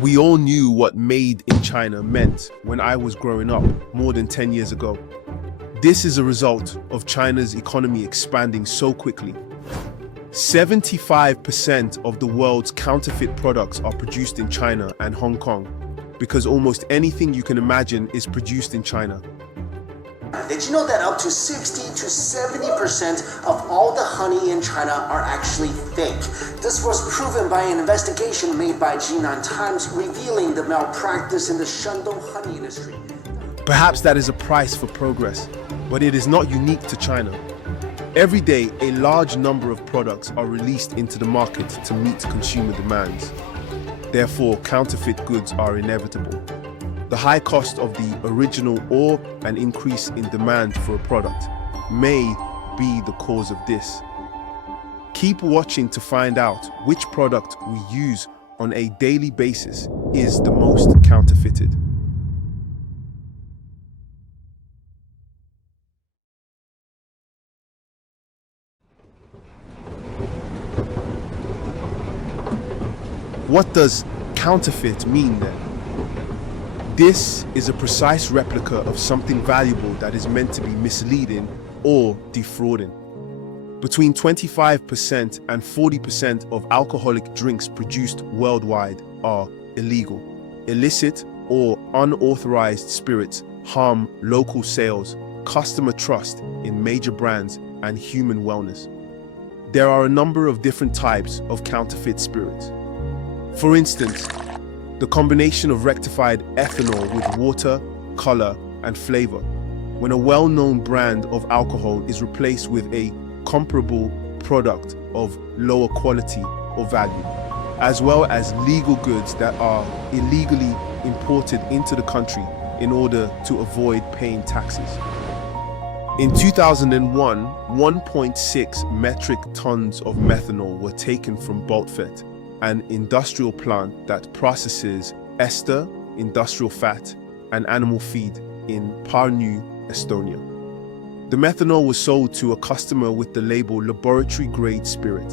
We all knew what made in China meant when I was growing up more than 10 years ago. This is a result of China's economy expanding so quickly. 75% of the world's counterfeit products are produced in China and Hong Kong, because almost anything you can imagine is produced in China. Did you know that up to 60 to 70% of all the honey in China are actually fake? This was proven by an investigation made by Jinan Times revealing the malpractice in the Shandong honey industry. Perhaps that is a price for progress, but it is not unique to China. Every day, a large number of products are released into the market to meet consumer demands. Therefore, counterfeit goods are inevitable. The high cost of the original or an increase in demand for a product may be the cause of this. Keep watching to find out which product we use on a daily basis is the most counterfeited. What does counterfeit mean then? This is a precise replica of something valuable that is meant to be misleading or defrauding. Between 25% and 40% of alcoholic drinks produced worldwide are illegal. Illicit or unauthorized spirits harm local sales, customer trust in major brands, and human wellness. There are a number of different types of counterfeit spirits. For instance, the combination of rectified ethanol with water, color, and flavor, when a well-known brand of alcohol is replaced with a comparable product of lower quality or value, as well as legal goods that are illegally imported into the country in order to avoid paying taxes. In 2001, 1.6 metric tons of methanol were taken from Boltfet, an industrial plant that processes ester, industrial fat, and animal feed in Pärnu, Estonia. The methanol was sold to a customer with the label laboratory-grade spirit.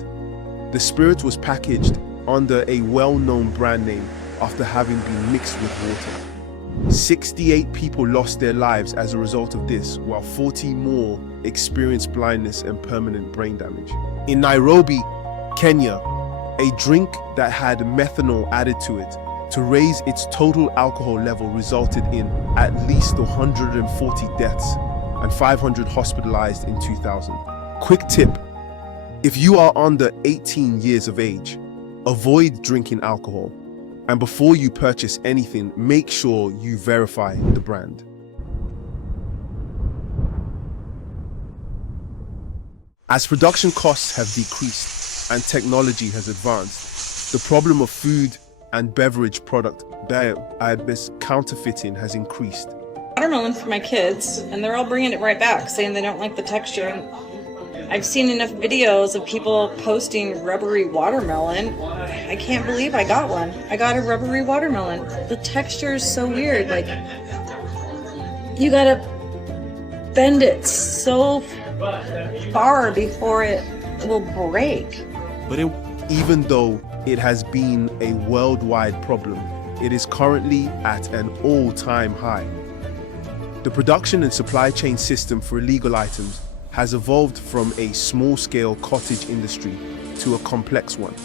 The spirit was packaged under a well-known brand name after having been mixed with water. 68 people lost their lives as a result of this, while 40 more experienced blindness and permanent brain damage. In Nairobi, Kenya, a drink that had methanol added to it to raise its total alcohol level resulted in at least 140 deaths and 500 hospitalized in 2000. Quick tip: if you are under 18 years of age, avoid drinking alcohol. And before you purchase anything, make sure you verify the brand. As production costs have decreased and technology has advanced, the problem of food and beverage product counterfeiting has increased. Watermelon for my kids, and they're all bringing it right back, saying they don't like the texture. I've seen enough videos of people posting rubbery watermelon. I can't believe I got one. I got a rubbery watermelon. The texture is so weird. Like, you gotta bend it so far before it will break. But even though it has been a worldwide problem, it is currently at an all-time high. The production and supply chain system for illegal items has evolved from a small-scale cottage industry to a complex one.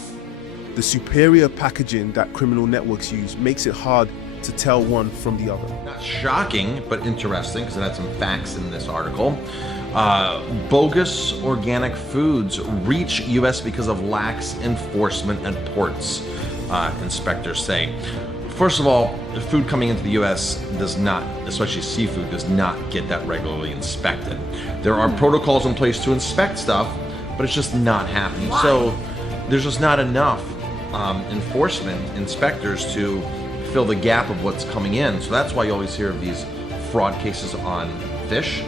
The superior packaging that criminal networks use makes it hard to tell one from the other. Not shocking, but interesting, because I had some facts in this article. Bogus organic foods reach U.S. because of lax enforcement at ports, inspectors say. First of all, the food coming into the U.S. does not, especially seafood, does not get that regularly inspected. There are protocols in place to inspect stuff, but it's just not happening. Why? So there's just not enough enforcement inspectors to fill the gap of what's coming in. So that's why you always hear of these fraud cases on fish,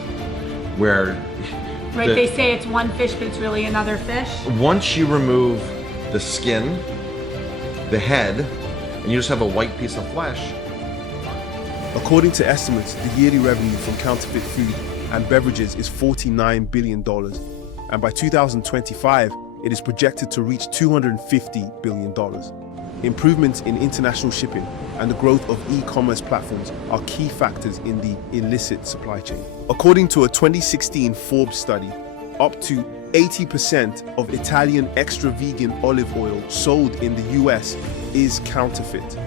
where Right, they say it's one fish, but it's really another fish. once you remove the skin, the head, and you just have a white piece of flesh. According to estimates, the yearly revenue from counterfeit food and beverages is $49 billion, and by 2025, it is projected to reach $250 billion. Improvements in international shipping and the growth of e-commerce platforms are key factors in the illicit supply chain. According to a 2016 Forbes study, up to 80% of Italian extra vegan olive oil sold in the US is counterfeit,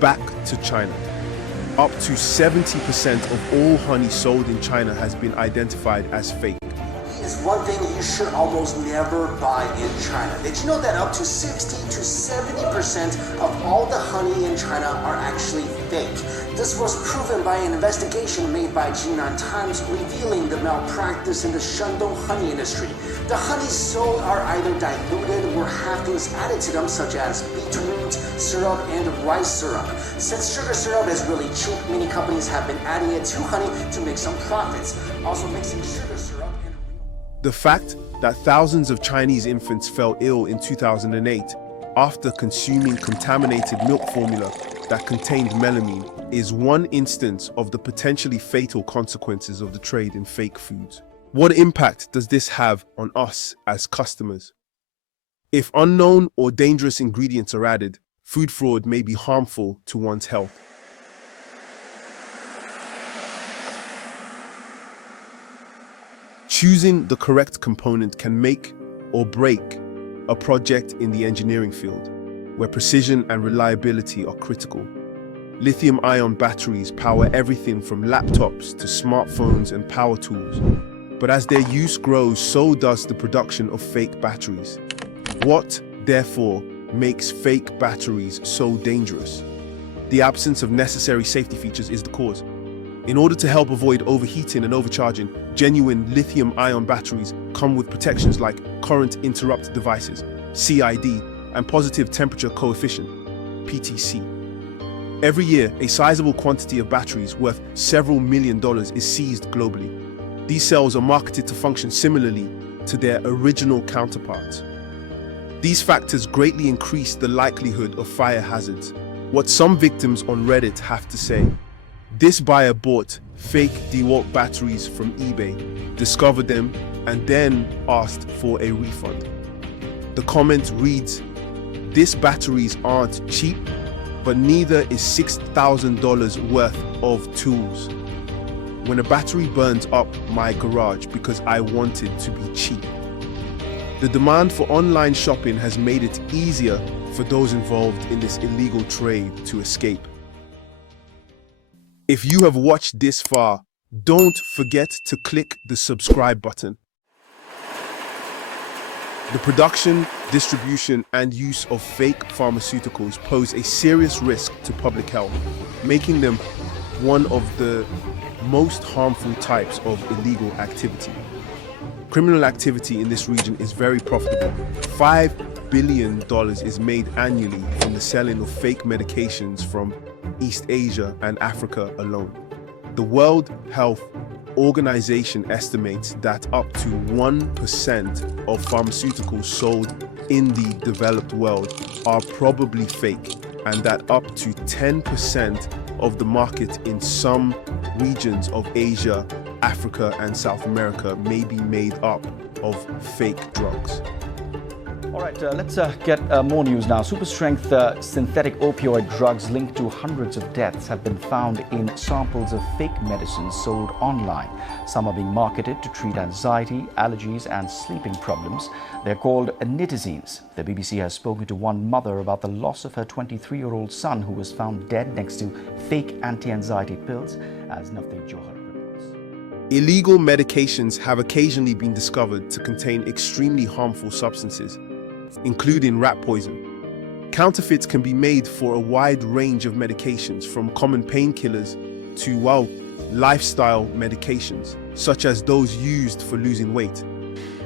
back to China. Up to 70% of all honey sold in China has been identified as fake. Is one thing you should almost never buy in China. Did you know that up to 60 to 70% of all the honey in China are actually fake? This was proven by an investigation made by Jinan Times revealing the malpractice in the Shandong honey industry. The honeys sold are either diluted or have things added to them such as beetroot syrup and rice syrup. Since sugar syrup is really cheap, many companies have been adding it to honey to make some profits. Also mixing sugar syrup and The fact that thousands of Chinese infants fell ill in 2008 after consuming contaminated milk formula that contained melamine is one instance of the potentially fatal consequences of the trade in fake foods. What impact does this have on us as customers? If unknown or dangerous ingredients are added, food fraud may be harmful to one's health. Choosing the correct component can make or break a project in the engineering field, where precision and reliability are critical. Lithium-ion batteries power everything from laptops to smartphones and power tools. But as their use grows, so does the production of fake batteries. What, therefore, makes fake batteries so dangerous? The absence of necessary safety features is the cause. In order to help avoid overheating and overcharging, genuine lithium-ion batteries come with protections like current interrupt devices, CID, and positive temperature coefficient, PTC. Every year, a sizable quantity of batteries worth several $1 million is seized globally. These cells are marketed to function similarly to their original counterparts. These factors greatly increase the likelihood of fire hazards. What some victims on Reddit have to say: this buyer bought fake DeWalt batteries from eBay, discovered them, and then asked for a refund. The comment reads, "These batteries aren't cheap, but neither is $6,000 worth of tools. When a battery burns up my garage because I wanted to be cheap." The demand for online shopping has made it easier for those involved in this illegal trade to escape. If you have watched this far, don't forget to click the subscribe button. The production, distribution, and use of fake pharmaceuticals pose a serious risk to public health, making them one of the most harmful types of illegal activity. Criminal activity in this region is very profitable. $5 billion is made annually from the selling of fake medications from East Asia and Africa alone. The World Health Organization estimates that up to 1% of pharmaceuticals sold in the developed world are probably fake, and that up to 10% of the market in some regions of Asia, Africa, and South America may be made up of fake drugs. All right, let's get more news now. Super-strength synthetic opioid drugs linked to hundreds of deaths have been found in samples of fake medicines sold online. Some are being marketed to treat anxiety, allergies, and sleeping problems. They're called nitazines. The BBC has spoken to one mother about the loss of her 23-year-old son who was found dead next to fake anti-anxiety pills, as Navdeep Johar reports. Illegal medications have occasionally been discovered to contain extremely harmful substances, including rat poison. Counterfeits can be made for a wide range of medications, from common painkillers to, lifestyle medications, such as those used for losing weight.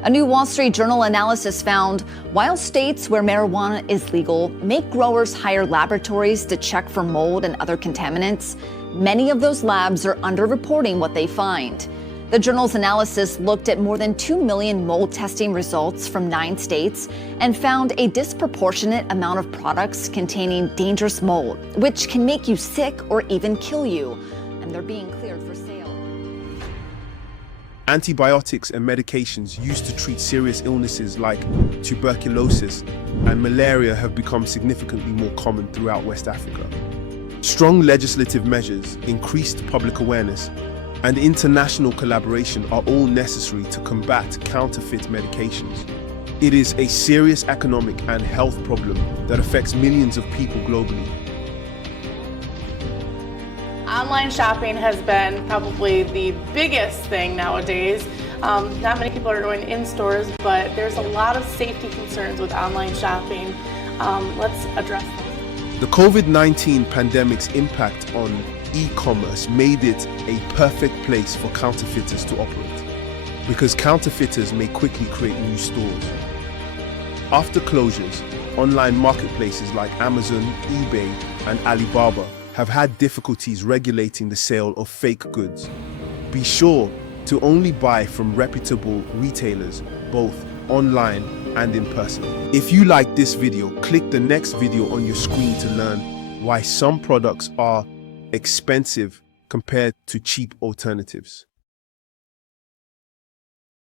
A new Wall Street Journal analysis found while states where marijuana is legal make growers hire laboratories to check for mold and other contaminants, many of those labs are underreporting what they find. The journal's analysis looked at more than 2 million mold testing results from 9 states and found a disproportionate amount of products containing dangerous mold, which can make you sick or even kill you, and they're being cleared for sale. Antibiotics and medications used to treat serious illnesses like tuberculosis and malaria have become significantly more common throughout West Africa. Strong legislative measures, increased public awareness, and international collaboration are all necessary to combat counterfeit medications. It is a serious economic and health problem that affects millions of people globally. Online shopping has been probably the biggest thing nowadays. Not many people are going in stores, but there's a lot of safety concerns with online shopping. Let's address them. The COVID-19 pandemic's impact on e-commerce made it a perfect place for counterfeiters to operate, because counterfeiters may quickly create new stores. After closures, online marketplaces like Amazon, eBay, and Alibaba have had difficulties regulating the sale of fake goods. Be sure to only buy from reputable retailers, both online and in person. If you like this video, click the next video on your screen to learn why some products are expensive compared to cheap alternatives.